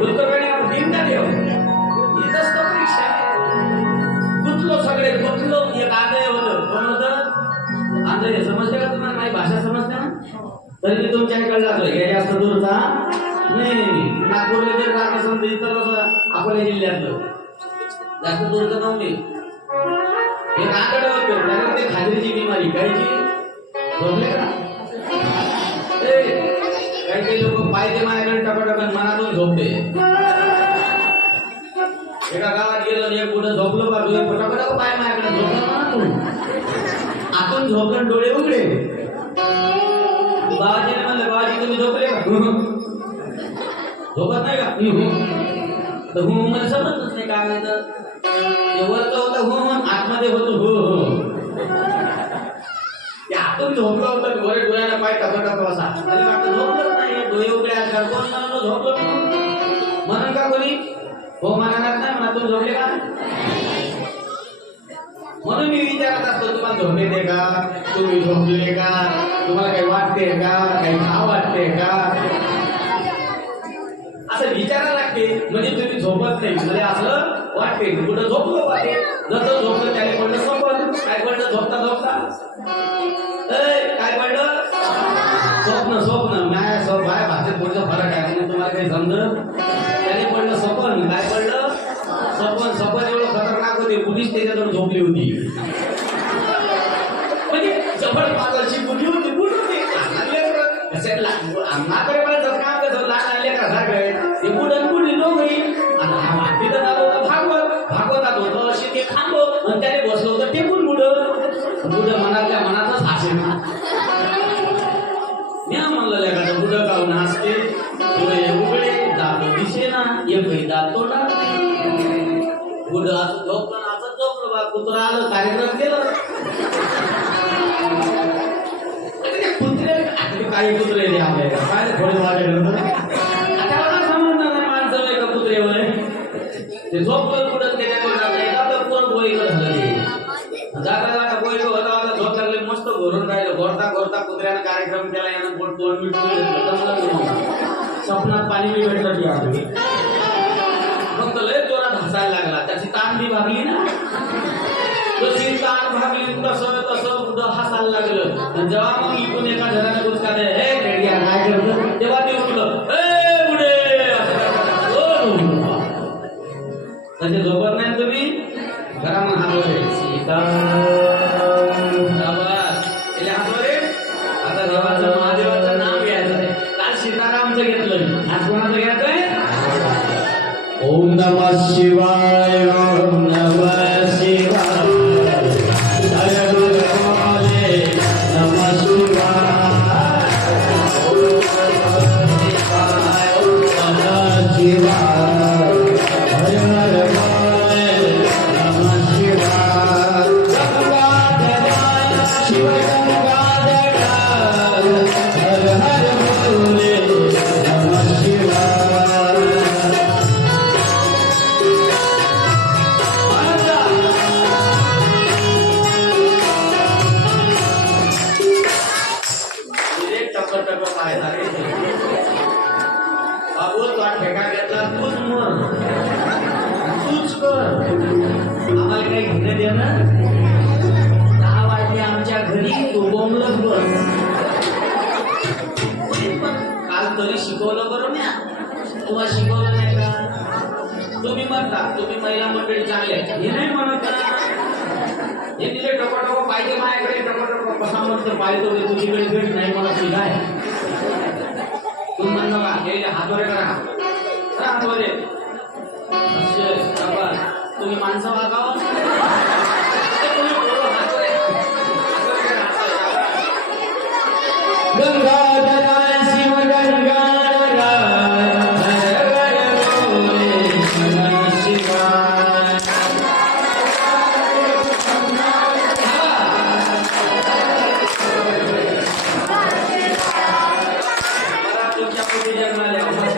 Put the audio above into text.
भूतगड्या दिंडा देव इथंच तो परीक्षा गुतलो सगळे गुतलो एक आंधळे होतं कोण होतं आंधळे समजते का तुम्हाला माझी भाषा समजते ना तरी मी तुमच्याकडे लागलो हे जास्त दूरचा नाही नागपूरला जर राहत असेल तर इथं अकोला जिल्ह्यातलं जास्त दूरचं नव्हते एक आंधळे होतं त्याला ते खाजरीची बिमारी कायची झोपले का काही काही लोक पायते माझ्याकडे टपाटपन मनातून झोपते एका गावात गेलो आणि एक कुठं झोपलो बाजूला पटापट पाय माझ्याकडे झोपलं मनातून आतून झोपलं डोळे उघडे बाबाजीने म्हणलं बाबाजी तुम्ही झोपले का झोपत नाही का तर हो मला समजतच नाही काय म्हणतं वरचं होतं हो आतमध्ये होतो हो आतून झोपलं होतं वर डोळ्याला पाय टपाटप असा मला वाटतं झोपलंच नाही डोळे उघडे असतात कोण म्हणून झोपलो म्हणून का कोणी हो म्हणणार नाही म्हणून झोपले का म्हणून मी विचारत असतो तुम्हाला झोप येते का तुम्ही झोपले का तुम्हाला काही वाटते का काही खाव वाटते का असं विचारायला लागते म्हणजे तुम्ही झोपत नाही म्हणजे असं वाटते कुठं झोपलो पाहिजे जसं झोपलं त्याने पडलं झोपलं काय पडलं झोपता झोपता काय पडलं स्वप्न स्वप्न माया सब बाय भाषेत पुढचा फरक आहे म्हणजे तुम्हाला काही समजलं त्याने पडलं सपन काय पडलं सपन सपन एवढं खतरनाक होते पुलिस त्याच्याकडून झोपली होती म्हणजे जबड पातळची बुडी होती बुड होती नाकडे पण काम कसं लहान आणले का सारखं ते बुडन बुडली दोघही आणि तिथं झालं होतं भागवतात होतं अशी ते थांबव आणि त्याने बसलं होतं ते पण बुड मनातल्या मनातच हसे ना म्या म्हणलं एखादं बुड काऊन हसते डोळे उघडे दात दिसे ना एकही दात तोंडात बुड असं झोपलं ना असं झोपलं बा कुत्रा आलं कार्यक्रम केलं काही कुत्रे आपल्याला काय थोडे वाटत त्याला समजणार नाही माणसं नाही का कुत्रेवर ते झोपलं कुठं त्याच्याकडे पूर्ण बोईकडे झालं जाता जाता बोईक होता होता झोप लागले मस्त घोरून राहिलं घोरता घोरता कुत्र्यानं कार्यक्रम केला यानं पोट तोंड मिटून स्वप्नात पाणी बी भेटलं ती फक्त लय जोरात हसायला लागला त्याची ताण बी भागली ना जशी ताण भागली तसं तसं पुढं हसायला लागलं जेव्हा मग इकडून एका जणाने गुस्सा दे हे रेडिया काय करतो तेव्हा ते उठलं ए पुढे तसे झोपत नाही तुम्ही घरामध्ये हातवरे सीता आता देवाचं महादेवाचं नाव घ्यायचं आहे काल सीतारामचं घेतलं आज कोणाचं घ्यायचंय ओम नमः शिवाय ओम नमः शिवाय आम्हाला काही घेणं देणं 10 वाजले आमच्या घरी तो बोंबलत बस काल तरी शिकवलं बरं ना तुम्हाला शिकवलं नाही का तुम्ही म्हणता तुम्ही महिला मंडळी चांगले हे नाही म्हणत हे तिथे टोपा पाहिजे माझ्याकडे टोपा कसा म्हणतं पाहिजे तुझीकडे भेट नाही म्हणत मी काय तुम्ही म्हणतो का हे हातवरे करा हातवरे तुम्ही माणसं वागावं गंगाधरा शिव गंगाधरा तुमच्या पुढे जन्माला